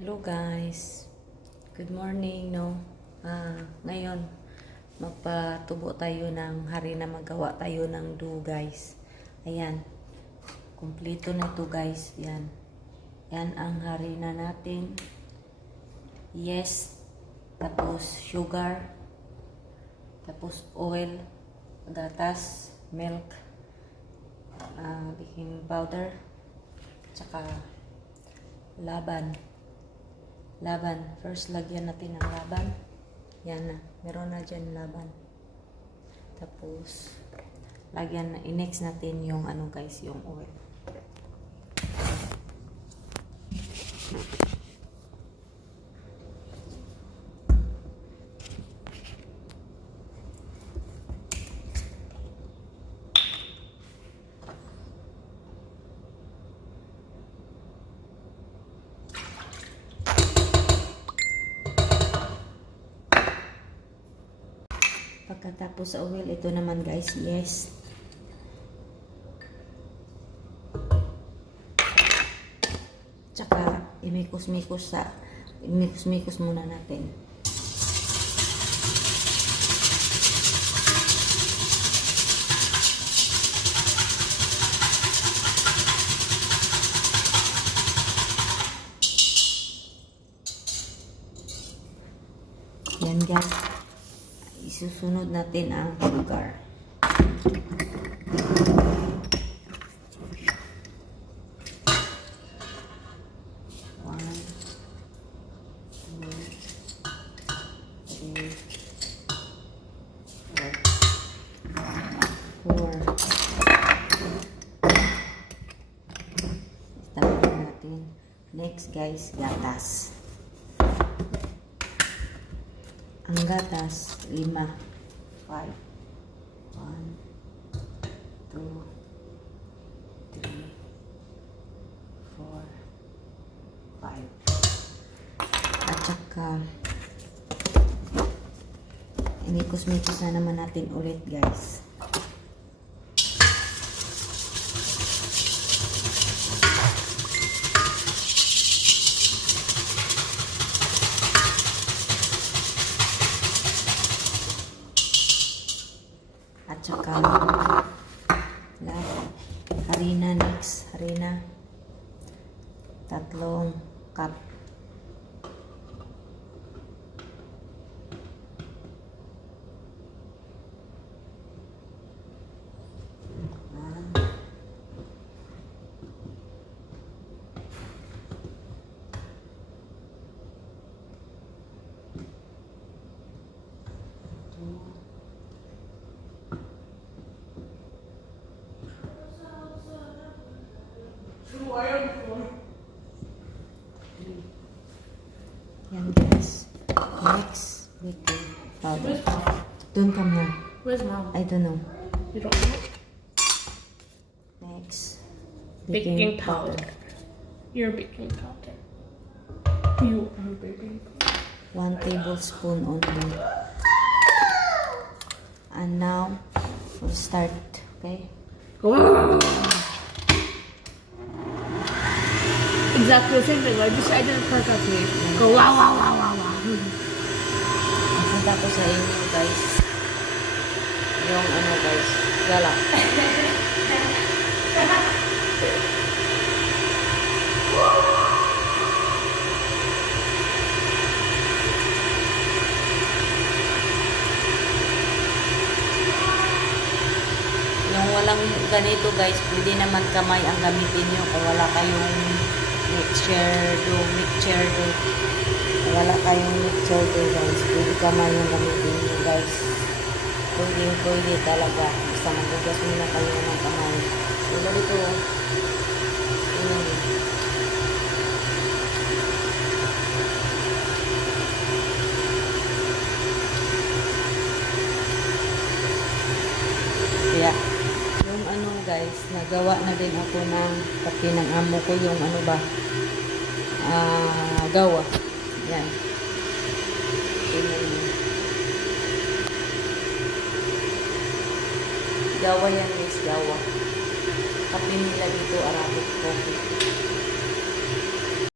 Hello guys, good morning no. Ngayon magpatubo tayo ng hari na magawa tayo ng dough guys. Ayan, kumpleto na to guys. Yan ang harina natin. Yes, tapos sugar, tapos oil, gatas, milk, baking powder, tsaka laban. First, lagyan natin ng laban. Yan na. Meron na dyan laban. Tapos, lagyan na. I-next natin yung ano guys, yung oil. Pagkatapos sa oil, ito naman guys, yes. Tsaka, imikos-mikos muna natin. Yan guys. Isusunod natin ang sugar. One, two, three, four. Start natin. Next guys, gatas. Ang gatas, 5. 1, 2, 3, 4, 5. At saka, imikos-mikos na naman natin ulit guys. At saka harina next. Harina 3 cup. Yan guys. Next, baking powder. Don't come here. Where's mom? I don't know. You don't know? Next, Baking powder. You're baking powder. You are baking powder. 1 tablespoon only. And now, we'll start. Okay? Exactly the same thing. I didn't perfectly. Go wow wow wow wow wow. Punta ko sa inyo guys. Yung ano guys, galak. Yung walang ganito guys, pwede naman kamay ang gamitin nyo kung wala kayong mixture do. Kung wala kayong mixture do guys, pwede kamay yung gamitin nyo guys. Pwede talaga. Basta magugas muna kayo ng kamay. Wala dito. Kaya, yung ano guys, nagawa na din ako ng pati ng amo ko yung ano ba, gawa. Yan. Gawa yan guys, gawa. Kape nila dito, Arabic coffee.